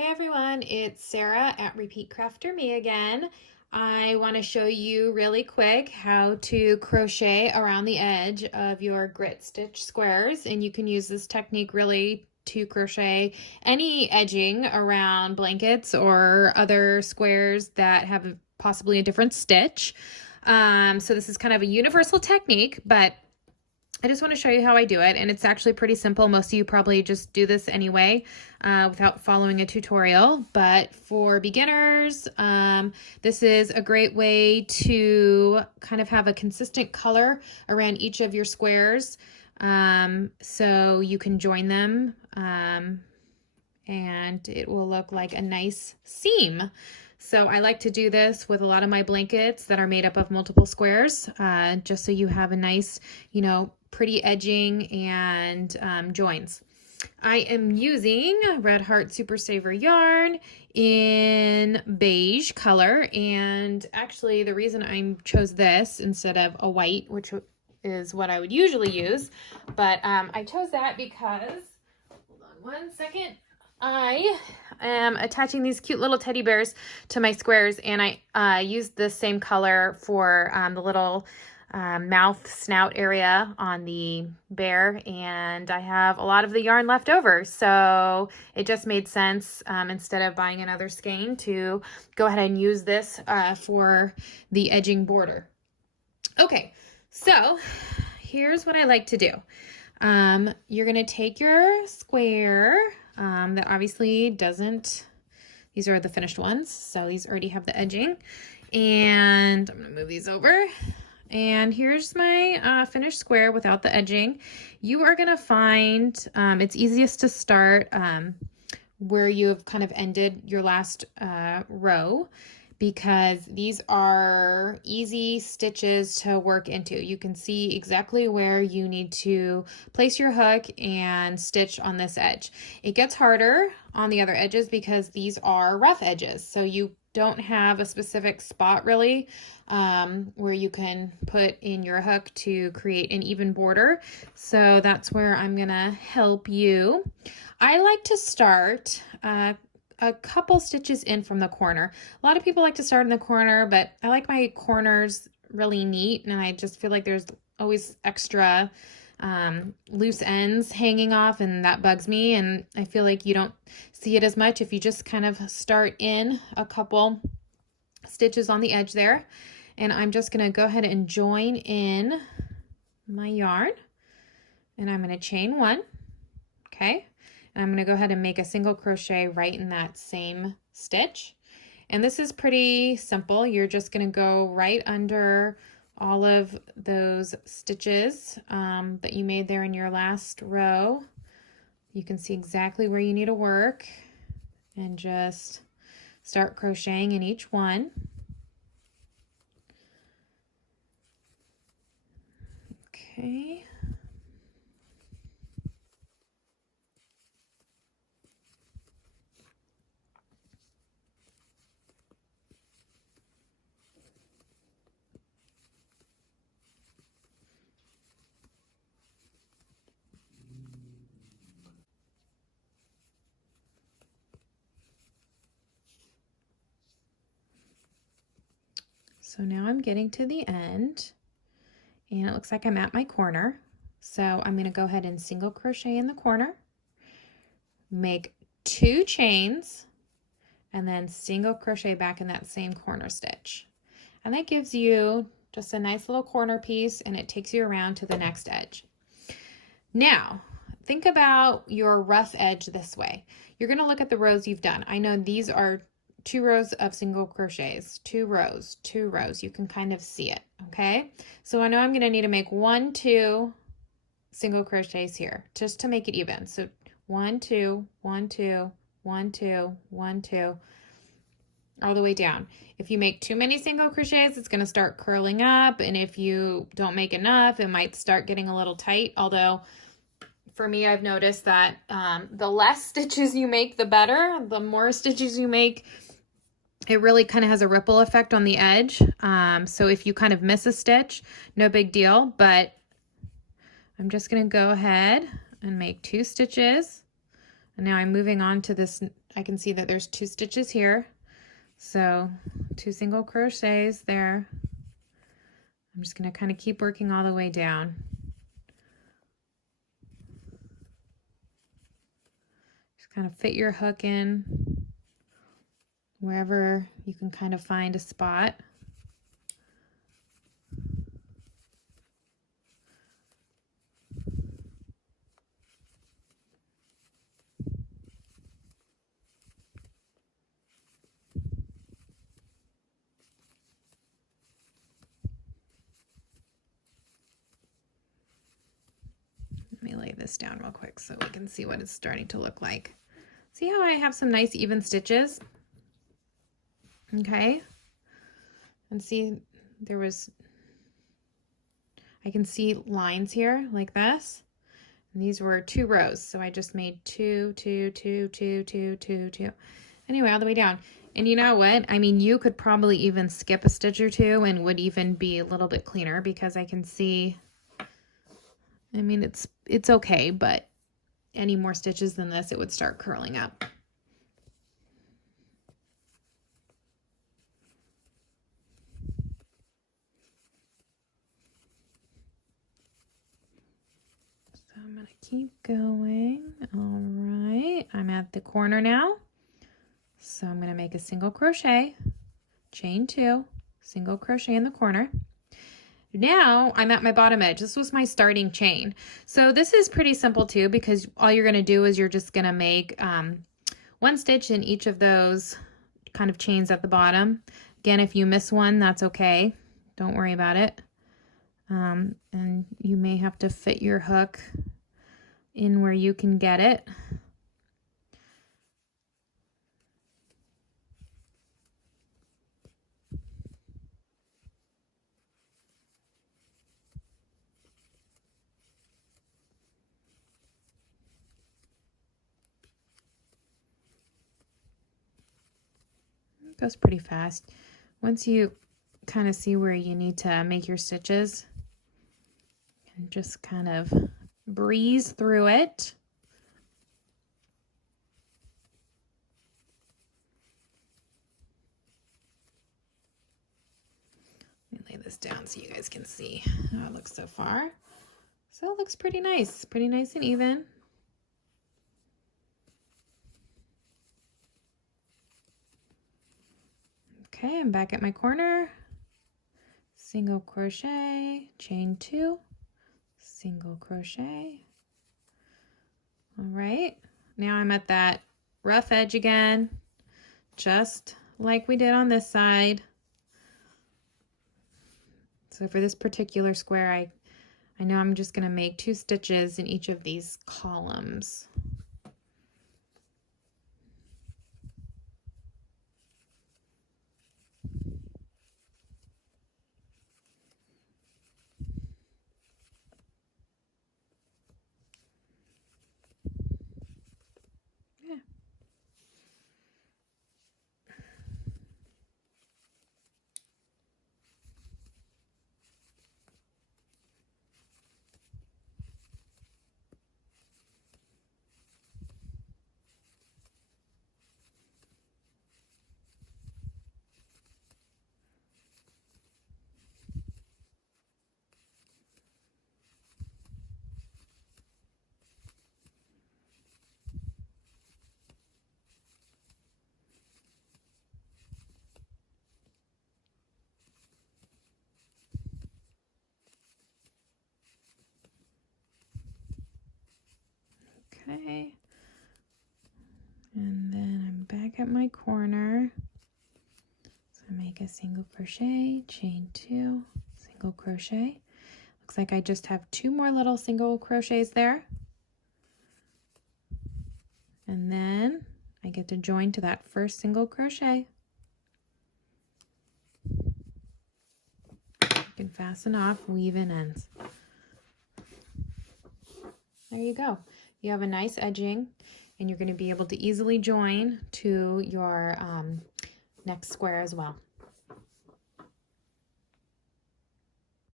Hey everyone, it's Sarah at Repeat Crafter Me again. I want to show you really quick how to crochet around the edge of your grit stitch squares, and you can use this technique really to crochet any edging around blankets or other squares that have possibly a different stitch. So this is kind of a universal technique, but I just want to show you how I do it, and it's actually pretty simple. Most of you probably just do this anyway without following a tutorial, but for beginners, this is a great way to kind of have a consistent color around each of your squares, so you can join them, and it will look like a nice seam. So I like to do this with a lot of my blankets that are made up of multiple squares, just so you have a nice, pretty edging and joins. I am using Red Heart Super Saver yarn in beige color, and actually the reason I chose this instead of a white, which is what I would usually use, but I chose that because, hold on one second, I am attaching these cute little teddy bears to my squares, and I used the same color for the little mouth snout area on the bear, and I have a lot of the yarn left over, so it just made sense, instead of buying another skein, to go ahead and use this for the edging border. Okay, so here's what I like to do. You're going to take your square that obviously doesn't, these are the finished ones, so these already have the edging, and I'm going to move these over. And here's my finished square without the edging. You are going to find it's easiest to start where you have kind of ended your last row, because these are easy stitches to work into. You can see exactly where you need to place your hook and stitch on this edge. It gets harder on the other edges because these are rough edges, so you don't have a specific spot really where you can put in your hook to create an even border. So that's where I'm gonna help you. I like to start a couple stitches in from the corner. A lot of people like to start in the corner, but I like my corners really neat, and I just feel like there's always extra loose ends hanging off, and that bugs me, and I feel like you don't see it as much if you just kind of start in a couple stitches on the edge there. And I'm just going to go ahead and join in my yarn, and I'm going to chain one, okay, and I'm going to go ahead and make a single crochet right in that same stitch. And this is pretty simple. You're just going to go right under all of those stitches that you made there in your last row. You can see exactly where you need to work, and just start crocheting in each one. Okay. So now I'm getting to the end, and it looks like I'm at my corner. So I'm going to go ahead and single crochet in the corner, make 2 chains, and then single crochet back in that same corner stitch. And that gives you just a nice little corner piece, and it takes you around to the next edge. Now, think about your rough edge this way. You're going to look at the rows you've done. I know these are 2 rows of single crochets, 2 rows, 2 rows. You can kind of see it, okay? So I know I'm going to need to make 1, 2 single crochets here just to make it even. So 1, 2, 1, 2, 1, 2, 1, 2, all the way down. If you make too many single crochets, it's going to start curling up, and if you don't make enough, it might start getting a little tight. Although for me, I've noticed that the less stitches you make, the better. The more stitches you make, it really kind of has a ripple effect on the edge. So if you kind of miss a stitch, no big deal, but I'm just going to go ahead and make 2 stitches, And now I'm moving on to this. I can see that there's 2 stitches here. So 2 single crochets there. I'm just going to kind of keep working all the way down. Just kind of fit your hook in wherever you can kind of find a spot. Let me lay this down real quick so we can see what it's starting to look like. See how I have some nice even stitches? Okay. And see, I can see lines here like this. And these were 2 rows. So I just made 2, 2, 2, 2, 2, 2, 2. Anyway, all the way down. And you know what? I mean, you could probably even skip a stitch or 2 and would even be a little bit cleaner because I can see, I mean, it's okay, but any more stitches than this, it would start curling up. So I'm going to keep going. All right, I'm at the corner now. So I'm going to make a single crochet, chain 2, single crochet in the corner. Now I'm at my bottom edge. This was my starting chain. So this is pretty simple too, because all you're going to do is you're just going to make 1 stitch in each of those kind of chains at the bottom. Again, if you miss one, that's okay. Don't worry about it. And you may have to fit your hook in where you can get it. Goes pretty fast. Once you kind of see where you need to make your stitches, and just kind of breeze through it. Let me lay this down so you guys can see how it looks so far. So it looks pretty nice and even. Okay, I'm back at my corner, single crochet, chain 2, single crochet. All right, now I'm at that rough edge again, just like we did on this side. So for this particular square, I know I'm just going to make 2 stitches in each of these columns. Okay, and then I'm back at my corner. So make a single crochet, chain 2, single crochet. Looks like I just have 2 more little single crochets there. And then I get to join to that first single crochet. You can fasten off weave-in ends. There you go. You have a nice edging, and you're going to be able to easily join to your next square as well.